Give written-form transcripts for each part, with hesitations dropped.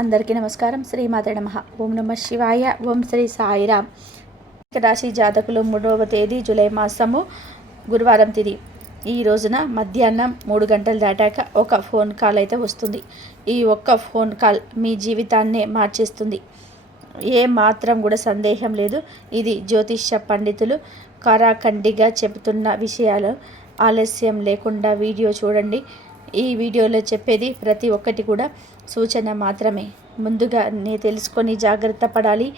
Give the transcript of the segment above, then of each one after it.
అందరికీ నమస్కారం. శ్రీమాతే నమః. ఓం నమః శివాయ. ఓం శ్రీ సాయిరామ్. రాశి జాతకులు 3వ తేదీ జూలై మాసము గురువారం తిది. ఈ రోజున మధ్యాహ్నం 3 గంటలు దాటాక ఒక ఫోన్ కాల్ అయితే వస్తుంది. ఈ ఒక్క ఫోన్ కాల్ మీ జీవితాన్నే మార్చేస్తుంది. ఏ మాత్రం కూడా సందేహం లేదు. ఇది జ్యోతిష్య పండితులు కరాఖండిగా చెబుతున్న విషయాలు. ఆలస్యం లేకుండా వీడియో చూడండి. ఈ వీడియోలో చెప్పేది ప్రతి ఒక్కటి కూడా సూచన మాత్రమే. ముందుగా తెలుసుకొని జాగ్రత్త పడాలి.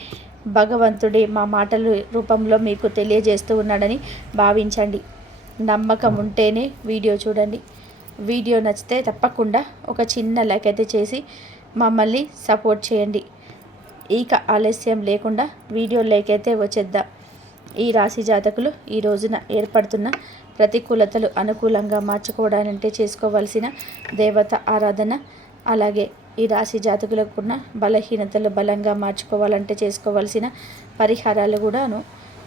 భగవంతుడే మా మాటల రూపంలో మీకు తెలియజేస్తూ ఉన్నాడని భావించండి. నమ్మకం ఉంటేనే వీడియో చూడండి. వీడియో నచ్చితే తప్పకుండా ఒక చిన్న లైక్ అయితే చేసి మమ్మల్ని సపోర్ట్ చేయండి. ఇక ఆలస్యం లేకుండా వీడియో లైక్ అయితే వచ్చేద్దాం. ఈ రాశి జాతకులు ఈ రోజున ఏర్పడుతున్న ప్రతికూలతలు అనుకూలంగా మార్చుకోవడాలంటే చేసుకోవాల్సిన దేవత ఆరాధన, అలాగే ఈ రాశి జాతకులకున్న బలహీనతలు బలంగా మార్చుకోవాలంటే చేసుకోవాల్సిన పరిహారాలు కూడాను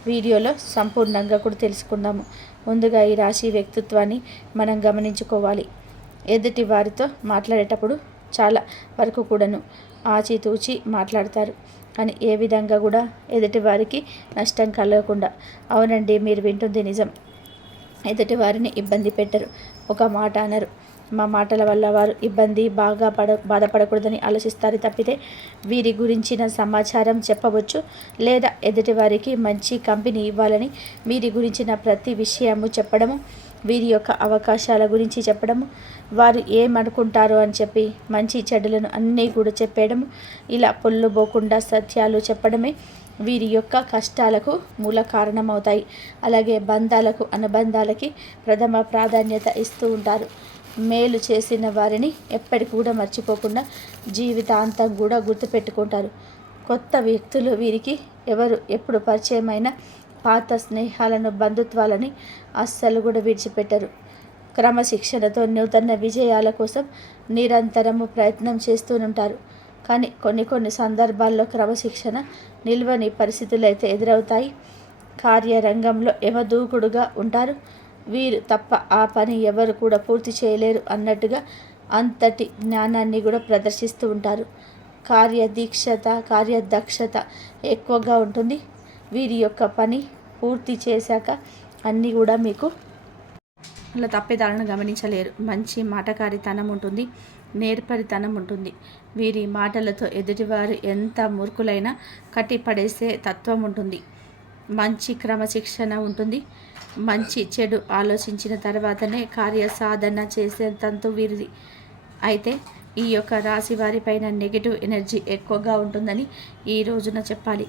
వీడియోలో సంపూర్ణంగా కూడా తెలుసుకుందాము. ముందుగా ఈ రాశి వ్యక్తిత్వాన్ని మనం గమనించుకోవాలి. ఎదుటి వారితో మాట్లాడేటప్పుడు చాలా వరకు కూడాను ఆచితూచి మాట్లాడతారు, కానీ ఏ విధంగా కూడా ఎదుటి వారికి నష్టం కలగకుండా. అవునండి, మీరు వింటుంది నిజం. ఎదుటి వారిని ఇబ్బంది పెట్టరు, ఒక మాట అనరు. మా మాటల వల్ల వారు బాధపడకూడదని ఆలోచిస్తారు తప్పితే వీరి గురించిన సమాచారం చెప్పవచ్చు, లేదా ఎదుటి వారికి మంచి కంపెనీ ఇవ్వాలని వీరి గురించిన ప్రతి విషయము చెప్పడము, వీరి యొక్క అవకాశాల గురించి చెప్పడము, వారు ఏమనుకుంటారో అని చెప్పి మంచి చెడులను అన్నీ కూడా చెప్పేయడము, ఇలా పొల్లుబోకుండా సత్యాలు చెప్పడమే వీరి యొక్క కష్టాలకు మూల కారణమవుతాయి. అలాగే బంధాలకు అనుబంధాలకి ప్రథమ ప్రాధాన్యత ఇస్తూ ఉంటారు. మేలు చేసిన వారిని ఎప్పటికి కూడా మర్చిపోకుండా జీవితాంతం కూడా గుర్తుపెట్టుకుంటారు. కొత్త వ్యక్తులు వీరికి ఎప్పుడు పరిచయమైన పాత స్నేహాలను బంధుత్వాలని అస్సలు కూడా విడిచిపెట్టరు. క్రమశిక్షణతో నూతన విజయాల కోసం నిరంతరము ప్రయత్నం చేస్తూనుంటారు. కానీ కొన్ని సందర్భాల్లో క్రమశిక్షణ నిల్వని పరిస్థితులు అయితే ఎదురవుతాయి. కార్యరంగంలో యమదూకుడుగా ఉంటారు. వీరు తప్ప ఆ పని ఎవరు కూడా పూర్తి చేయలేరు అన్నట్టుగా అంతటి జ్ఞానాన్ని కూడా ప్రదర్శిస్తూ ఉంటారు. కార్యదక్షత ఎక్కువగా ఉంటుంది. వీరి యొక్క పని పూర్తి చేశాక అన్నీ కూడా మీకు అలా తప్పేదాలను గమనించలేరు. మంచి మాటకారితనం ఉంటుంది, నేర్పరితనం ఉంటుంది. వీరి మాటలతో ఎదుటివారు ఎంత మూర్ఖులైనా కట్టిపడేసే తత్వం ఉంటుంది. మంచి క్రమశిక్షణ ఉంటుంది. మంచి చెడు ఆలోచించిన తర్వాతనే కార్యసాధన చేసే తంతు వీరిది. అయితే ఈ యొక్క రాశి వారిపైన నెగిటివ్ ఎనర్జీ ఎక్కువగా ఉంటుందని ఈ రోజున చెప్పాలి.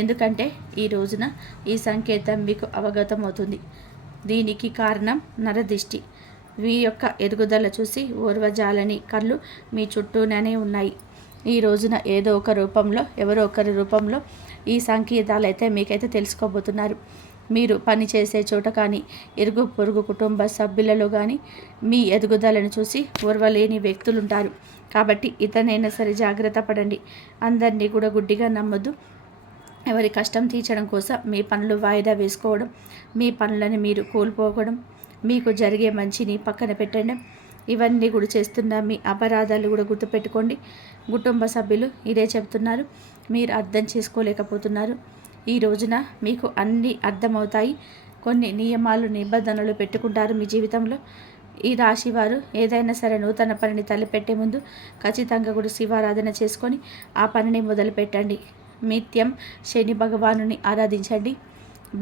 ఎందుకంటే ఈ రోజున ఈ సంకేతం మీకు అవగతమవుతుంది. దీనికి కారణం నరదిష్టి. మీ యొక్క ఎదుగుదల చూసి ఓర్వజాలని కళ్ళు మీ చుట్టూనే ఉన్నాయి. ఈ రోజున ఏదో ఒక రూపంలో ఎవరో ఒకరి రూపంలో ఈ సంకేతాలు అయితే మీకైతే తెలుసుకోబోతున్నారు. మీరు పనిచేసే చోట కానీ ఇరుగు పొరుగు కుటుంబ సభ్యులలో కానీ మీ ఎదుగుదలను చూసి ఓర్వలేని వ్యక్తులు ఉంటారు. కాబట్టి ఇతనైనా సరే జాగ్రత్త పడండి. అందరినీ కూడా గుడ్డిగా నమ్మొద్దు. ఎవరి కష్టం తీర్చడం కోసం మీ పనులు వాయిదా వేసుకోవడం, మీ పనులను మీరు కోల్పోవడం, మీకు జరిగే మంచిని పక్కన పెట్టండి, ఇవన్నీ కూడా చేస్తున్న మీ అపరాధాలు కూడా గుర్తుపెట్టుకోండి. కుటుంబ సభ్యులు ఇదే చెబుతున్నారు, మీరు అర్థం చేసుకోలేకపోతున్నారు. ఈ రోజున మీకు అన్నీ అర్థమవుతాయి. కొన్ని నియమాలు నిబంధనలు పెట్టుకుంటారు మీ జీవితంలో. ఈ రాశి వారు ఏదైనా సరే నూతన పనిని తలపెట్టే ముందు ఖచ్చితంగా కూడా శివారాధన చేసుకొని ఆ పనిని మొదలుపెట్టండి. నిత్యం శని భగవానుని ఆరాధించండి.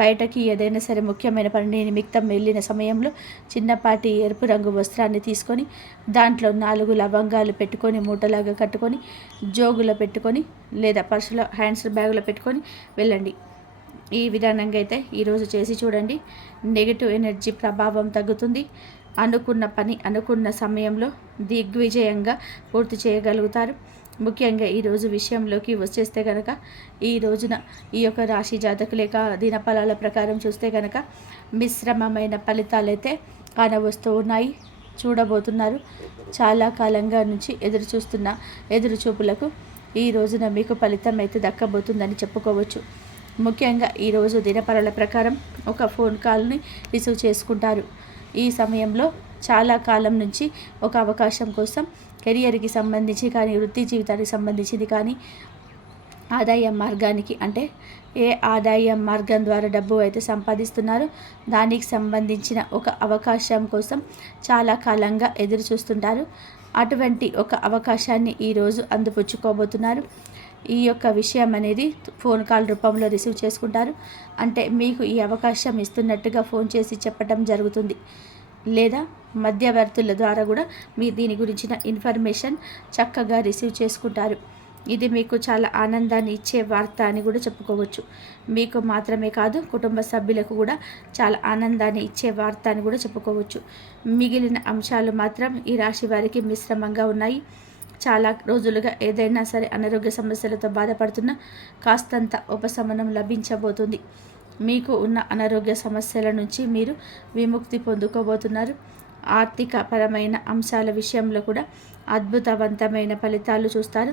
బయటకి ఏదైనా సరే ముఖ్యమైన పని నిమిత్తం వెళ్ళిన సమయంలో చిన్నపాటి ఎరుపు రంగు వస్త్రాన్ని తీసుకొని దాంట్లో 4 లవంగాలు పెట్టుకొని మూటలాగా కట్టుకొని జోగులో పెట్టుకొని లేదా పర్సులో హ్యాండ్స్ బ్యాగులో పెట్టుకొని వెళ్ళండి. ఈ విధానంగా అయితే ఈరోజు చేసి చూడండి. నెగిటివ్ ఎనర్జీ ప్రభావం తగ్గుతుంది. అనుకున్న పని అనుకున్న సమయంలో దిగ్విజయంగా పూర్తి చేయగలుగుతారు. ముఖ్యంగా ఈరోజు విషయంలోకి వచ్చేస్తే కనుక ఈ రోజున ఈ యొక్క రాశి జాతకులేక దినఫలాల ప్రకారం చూస్తే కనుక మిశ్రమమైన ఫలితాలైతే కానవస్తూ ఉన్నాయి. చూడబోతున్నారు. చాలా కాలంగా నుంచి ఎదురు చూపులకు ఈ రోజున మీకు ఫలితం అయితే దక్కబోతుందని చెప్పుకోవచ్చు. ముఖ్యంగా ఈరోజు దినఫలాల ప్రకారం ఒక ఫోన్ కాల్ని రిసీవ్ చేసుకుంటారు. ఈ సమయంలో చాలా కాలం నుంచి ఒక అవకాశం కోసం కెరియర్కి సంబంధించి కానీ, వృత్తి జీవితానికి సంబంధించింది కానీ, ఆదాయ మార్గానికి అంటే ఏ ఆదాయ మార్గం ద్వారా డబ్బు అయితే సంపాదిస్తున్నారో దానికి సంబంధించిన ఒక అవకాశం కోసం చాలా కాలంగా ఎదురు చూస్తుంటారు. అటువంటి ఒక అవకాశాన్ని ఈరోజు అందిపుచ్చుకోబోతున్నారు. ఈ యొక్క విషయం అనేది ఫోన్ కాల్ రూపంలో రిసీవ్ చేసుకుంటారు. అంటే మీకు ఈ అవకాశం ఇస్తున్నట్టుగా ఫోన్ చేసి చెప్పడం జరుగుతుంది. లేదా మధ్యవర్తుల ద్వారా కూడా మీ దీని గురించిన ఇన్ఫర్మేషన్ చక్కగా రిసీవ్ చేసుకుంటారు. ఇది మీకు చాలా ఆనందాన్ని ఇచ్చే వార్త అని కూడా చెప్పుకోవచ్చు. మీకు మాత్రమే కాదు, కుటుంబ సభ్యులకు కూడా చాలా ఆనందాన్ని ఇచ్చే వార్త అని కూడా చెప్పుకోవచ్చు. మిగిలిన అంశాలు మాత్రం ఈ రాశి వారికి మిశ్రమంగా ఉన్నాయి. చాలా రోజులుగా ఏదైనా సరే అనారోగ్య సమస్యలతో బాధపడుతున్న కాస్తంత ఉపశమనం లభించబోతుంది. మీకు ఉన్న అనారోగ్య సమస్యల నుంచి మీరు విముక్తి పొందుకోబోతున్నారు. ఆర్థిక పరమైన అంశాల విషయంలో కూడా అద్భుతవంతమైన ఫలితాలు చూస్తారు.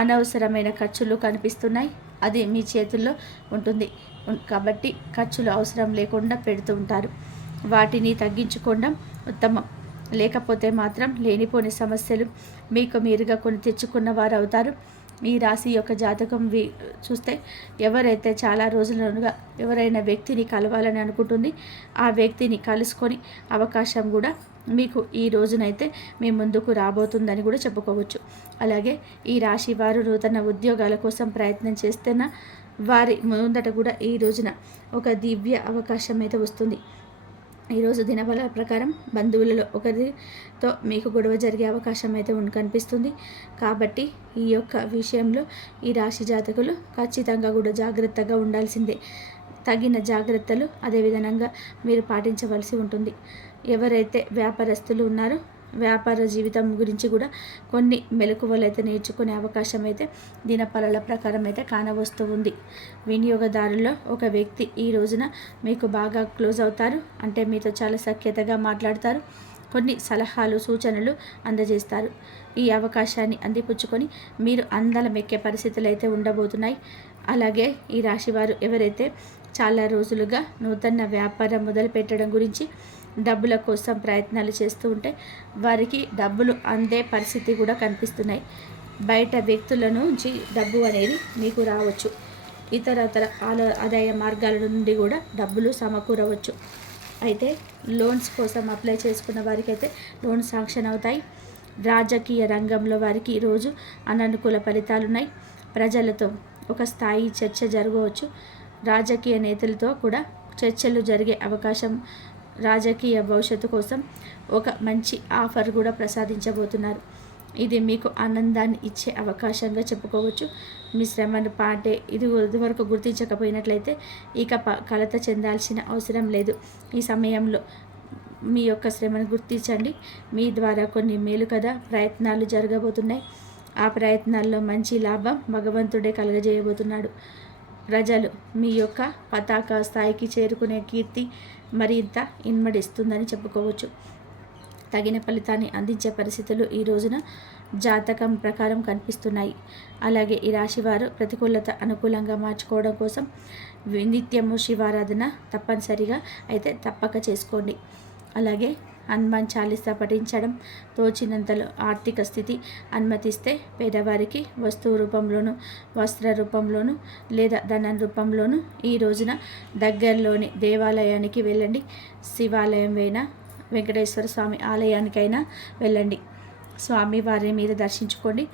అనవసరమైన ఖర్చులు కనిపిస్తున్నాయి, అది మీ చేతుల్లో ఉంటుంది. కాబట్టి ఖర్చులు అవసరం లేకుండా పెడుతూ ఉంటారు. వాటిని తగ్గించుకోవడం ఉత్తమం. లేకపోతే మాత్రం లేనిపోని సమస్యలు మీకు మీరుగా కొని తెచ్చుకున్న వారు అవుతారు. ఈ రాశి యొక్క జాతకం చూస్తే ఎవరైతే చాలా రోజులుగా ఎవరైనా వ్యక్తిని కలవాలని అనుకుంటుంది, ఆ వ్యక్తిని కలుసుకొని అవకాశం కూడా మీకు ఈ రోజునైతే మీ ముందుకు రాబోతుందని కూడా చెప్పుకోవచ్చు. అలాగే ఈ రాశి వారు నూతన ఉద్యోగాల కోసం ప్రయత్నం చేస్తున్న వారి ముందట కూడా ఈ రోజున ఒక దివ్య అవకాశం అయితే వస్తుంది. ఈరోజు దినఫల ప్రకారం బంధువులలో ఒకరితో మీకు గొడవ జరిగే అవకాశం అయితే కనిపిస్తుంది. కాబట్టి ఈ యొక్క విషయంలో ఈ రాశి జాతకులు ఖచ్చితంగా కూడా జాగ్రత్తగా ఉండాల్సిందే. తగిన జాగ్రత్తలు అదేవిధంగా మీరు పాటించవలసి ఉంటుంది. ఎవరైతే వ్యాపారస్తులు ఉన్నారో వ్యాపార జీవితం గురించి కూడా కొన్ని మెలకువలు అయితే నేర్చుకునే అవకాశం అయితే దినఫలాల ప్రకారం అయితే కానవస్తూ ఉంది. వినియోగదారుల్లో ఒక వ్యక్తి ఈ రోజున మీకు బాగా క్లోజ్ అవుతారు. అంటే మీతో చాలా సఖ్యతగా మాట్లాడతారు. కొన్ని సలహాలు సూచనలు అందజేస్తారు. ఈ అవకాశాన్ని అందిపుచ్చుకొని మీరు అందలం ఎక్కే పరిస్థితులు అయితే ఉండబోతున్నాయి. అలాగే ఈ రాశివారు ఎవరైతే చాలా రోజులుగా నూతన వ్యాపారం మొదలు పెట్టడం గురించి డబ్బుల కోసం ప్రయత్నాలు చేస్తూ ఉంటే వారికి డబ్బులు అందే పరిస్థితి కూడా కనిపిస్తున్నాయి. బయట వ్యక్తుల నుంచి డబ్బు అనేది మీకు రావచ్చు. ఇతరతర ఆదాయ మార్గాల నుండి కూడా డబ్బులు సమకూరవచ్చు. అయితే లోన్స్ కోసం అప్లై చేసుకున్న వారికి అయితే లోన్ శాంక్షన్ అవుతాయి. రాజకీయ రంగంలో వారికి ఈరోజు అననుకూల ఫలితాలు ఉన్నాయి. ప్రజలతో ఒక స్థాయి చర్చ జరగవచ్చు. రాజకీయ నేతలతో కూడా చర్చలు జరిగే అవకాశం, రాజకీయ భవిష్యత్తు కోసం ఒక మంచి ఆఫర్ కూడా ప్రసాదించబోతున్నారు. ఇది మీకు ఆనందాన్ని ఇచ్చే అవకాశంగా చెప్పుకోవచ్చు. మీ శ్రమను పాటే ఇదివరకు గుర్తించకపోయినట్లయితే ఇక కలత చెందాల్సిన అవసరం లేదు. ఈ సమయంలో మీ యొక్క శ్రమను గుర్తించండి. మీ ద్వారా కొన్ని మేలు కదా ప్రయత్నాలు జరగబోతున్నాయి. ఆ ప్రయత్నాల్లో మంచి లాభం భగవంతుడే కలగజేయబోతున్నాడు. ప్రజలు మీ యొక్క పతాక స్థాయికి చేరుకునే కీర్తి మరింత ఇన్మడిస్తుందని చెప్పుకోవచ్చు. తగిన ఫలితాన్ని అందించే పరిస్థితులు ఈ రోజున జాతకం ప్రకారం కనిపిస్తున్నాయి. అలాగే ఈ రాశివారు ప్రతికూలత అనుకూలంగా మార్చుకోవడం కోసం నిత్యము శివారాధన తప్పనిసరిగా అయితే తప్పక చేసుకోండి. అలాగే హనుమాన్ చాలీసా పఠించడం, తోచినంతలో ఆర్థిక స్థితి అనుమతిస్తే పేదవారికి వస్తువు రూపంలోనూ, వస్త్ర రూపంలోనూ లేదా ధనం రూపంలోనూ ఈ రోజున దగ్గరలోని దేవాలయానికి వెళ్ళండి. శివాలయం అయినా వెంకటేశ్వర స్వామి ఆలయానికైనా వెళ్ళండి. స్వామి వారి మీద దర్శించుకోండి.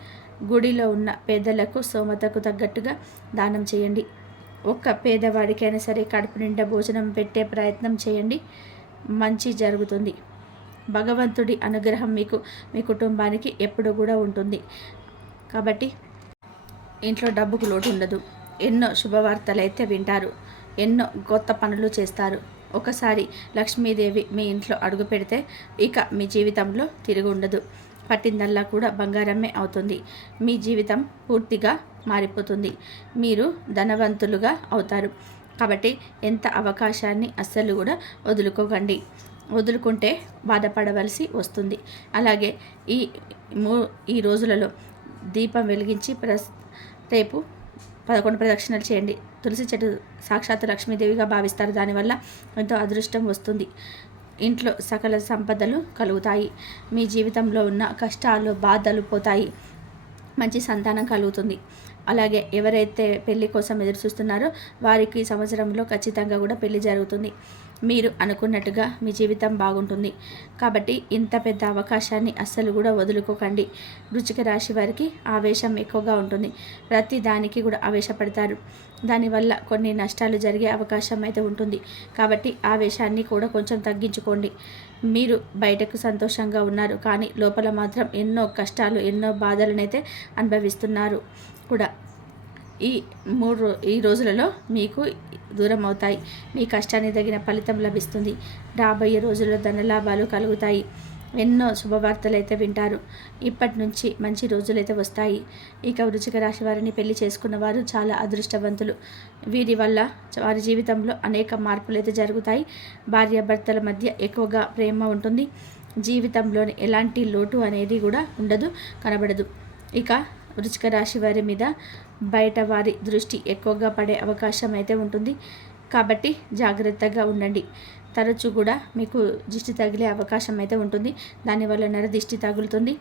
గుడిలో ఉన్న పేదలకు స్తోమతకు తగ్గట్టుగా దానం చేయండి. ఒక్క పేదవాడికైనా సరే కడుపు నిండా భోజనం పెట్టే ప్రయత్నం చేయండి. మంచి జరుగుతుంది. భగవంతుడి అనుగ్రహం మీకు మీ కుటుంబానికి ఎప్పుడు కూడా ఉంటుంది. కాబట్టి ఇంట్లో డబ్బుకు లోటు ఉండదు. ఎన్నో శుభవార్తలు అయితే వింటారు. ఎన్నో కొత్త పనులు చేస్తారు. ఒకసారి లక్ష్మీదేవి మీ ఇంట్లో అడుగు పెడితే ఇక మీ జీవితంలో తిరిగి ఉండదు. పట్టిందల్లా కూడా బంగారమే అవుతుంది. మీ జీవితం పూర్తిగా మారిపోతుంది. మీరు ధనవంతులుగా అవుతారు. కాబట్టి ఎంత అవకాశాన్ని అస్సలు కూడా వదులుకోకండి. వదులుకుంటే బాధపడవలసి వస్తుంది. అలాగే ఈ రోజులలో దీపం వెలిగించి రేపు 11 ప్రదక్షిణలు చేయండి. తులసి చెట్టు సాక్షాత్ లక్ష్మీదేవిగా భావిస్తారు. దానివల్ల ఎంతో అదృష్టం వస్తుంది. ఇంట్లో సకల సంపదలు కలుగుతాయి. మీ జీవితంలో ఉన్న కష్టాలు బాధలు పోతాయి. మంచి సంతానం కలుగుతుంది. అలాగే ఎవరైతే పెళ్లి కోసం ఎదురు చూస్తున్నారో వారికి సంవత్సరంలో ఖచ్చితంగా కూడా పెళ్లి జరుగుతుంది. మీరు అనుకున్నట్టుగా మీ జీవితం బాగుంటుంది. కాబట్టి ఇంత పెద్ద అవకాశాన్ని అస్సలు కూడా వదులుకోకండి. వృశ్చిక రాశి వారికి ఆవేశం ఎక్కువగా ఉంటుంది. ప్రతి దానికి కూడా ఆవేశపడతారు. దానివల్ల కొన్ని నష్టాలు జరిగే అవకాశం అయితే ఉంటుంది. కాబట్టి ఆవేశాన్ని కూడా కొంచెం తగ్గించుకోండి. మీరు బయటకు సంతోషంగా ఉన్నారు, కానీ లోపల మాత్రం ఎన్నో కష్టాలు ఎన్నో బాధలనైతే అనుభవిస్తున్నారు కూడా. ఈ రోజులలో మీకు దూరం అవుతాయి. మీ కష్టానికి తగిన ఫలితం లభిస్తుంది. రాబోయే రోజుల్లో ధనలాభాలు కలుగుతాయి. ఎన్నో శుభవార్తలు అయితే వింటారు. ఇప్పటి నుంచి మంచి రోజులైతే వస్తాయి. ఇక వృశ్చిక రాశి వారిని పెళ్లి చేసుకున్న వారు చాలా అదృష్టవంతులు. వీరి వల్ల వారి జీవితంలో అనేక మార్పులు అయితే జరుగుతాయి. భార్యాభర్తల మధ్య ఎక్కువగా ప్రేమ ఉంటుంది. జీవితంలోని ఎలాంటి లోటు అనేది కూడా ఉండదు, కనబడదు. ఇక వృశ్చిక రాశి వారి మీద బయట వారి దృష్టి ఎక్కువగా పడే అవకాశం అయితే ఉంటుంది. కాబట్టి జాగ్రత్తగా ఉండండి. తరచూ కూడా మీకు దిష్టి తగిలే అవకాశం అయితే ఉంటుంది. దానివల్ల నరదిష్టి తగులుతుంది.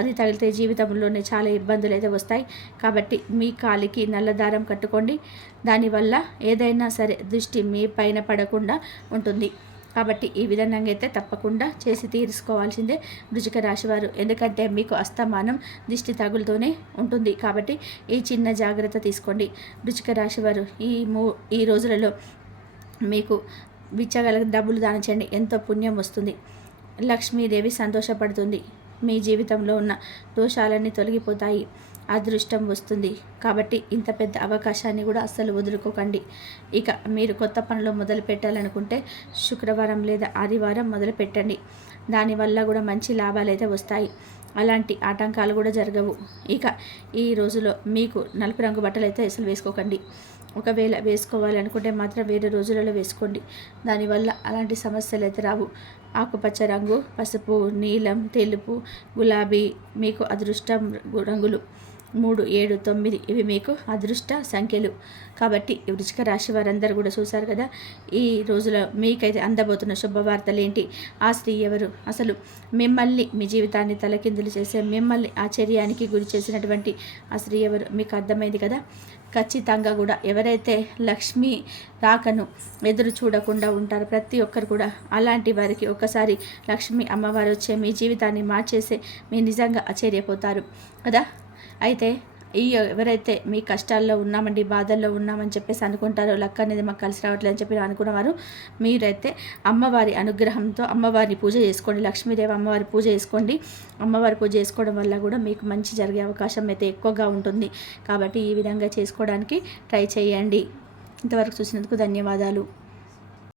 అది తగిలితే జీవితంలోనే చాలా ఇబ్బందులు అయితే వస్తాయి. కాబట్టి మీ కాలికి నల్లదారం కట్టుకోండి. దానివల్ల ఏదైనా సరే దృష్టి మీ పైన పడకుండా ఉంటుంది. కాబట్టి ఈ విధంగా అయితే తప్పకుండా చేసి తీర్చుకోవాల్సిందే వృశ్చిక రాశివారు. ఎందుకంటే మీకు అస్తమానం దిష్టి తగులుతూనే ఉంటుంది. కాబట్టి ఈ చిన్న జాగ్రత్త తీసుకోండి. వృశ్చిక రాశివారు ఈ రోజులలో మీకు బిచ్చగల డబ్బులు దానం చేయండి. ఎంతో పుణ్యం వస్తుంది. లక్ష్మీదేవి సంతోషపడుతుంది. మీ జీవితంలో ఉన్న దోషాలన్నీ తొలగిపోతాయి. అదృష్టం వస్తుంది. కాబట్టి ఇంత పెద్ద అవకాశాన్ని కూడా అస్సలు వదులుకోకండి. ఇక మీరు కొత్త పనులు మొదలు పెట్టాలనుకుంటే శుక్రవారం లేదా ఆదివారం మొదలు పెట్టండి. దానివల్ల కూడా మంచి లాభాలు అయితే వస్తాయి. అలాంటి ఆటంకాలు కూడా జరగవు. ఇక ఈ రోజులో మీకు నలుపు రంగు బట్టలు అయితే అసలు వేసుకోకండి. ఒకవేళ వేసుకోవాలనుకుంటే మాత్రం వేరే రోజులలో వేసుకోండి. దానివల్ల అలాంటి సమస్యలు అయితే రావు. ఆకుపచ్చ రంగు, పసుపు, నీలం, తెలుపు, గులాబీ మీకు అదృష్టం రంగులు. 3, 7, 9 ఇవి మీకు అదృష్ట సంఖ్యలు. కాబట్టి వృశ్చిక రాశి వారందరూ కూడా చూశారు కదా, ఈ రోజులో మీకైతే అందబోతున్న శుభవార్తలు ఏంటి, ఆ స్త్రీ ఎవరు, అసలు మిమ్మల్ని మీ జీవితాన్ని తలకిందులు చేసే మిమ్మల్ని ఆశ్చర్యానికి గురి చేసినటువంటి ఆ స్త్రీ ఎవరు మీకు అర్థమైంది కదా. ఖచ్చితంగా కూడా ఎవరైతే లక్ష్మీ రాకను ఎదురు చూడకుండా ఉంటారో ప్రతి ఒక్కరు కూడా అలాంటి వారికి ఒక్కసారి లక్ష్మీ అమ్మవారు వచ్చే మీ జీవితాన్ని మార్చేసే మీరు నిజంగా ఆశ్చర్యపోతారు కదా. అయితే ఎవరైతే మీ కష్టాల్లో ఉన్నామండి, బాధల్లో ఉన్నామని చెప్పేసి అనుకుంటారో, లక్ అనేది మాకు కలిసి రావట్లేదు అని చెప్పి అనుకున్నవారు మీరైతే అమ్మవారి అనుగ్రహంతో అమ్మవారిని పూజ చేసుకోండి. లక్ష్మీదేవి అమ్మవారి పూజ చేసుకోండి. అమ్మవారి పూజ చేసుకోవడం వల్ల కూడా మీకు మంచి జరిగే అవకాశం అయితే ఎక్కువగా ఉంటుంది. కాబట్టి ఈ విధంగా చేసుకోవడానికి ట్రై చేయండి. ఇంతవరకు చూసినందుకు ధన్యవాదాలు.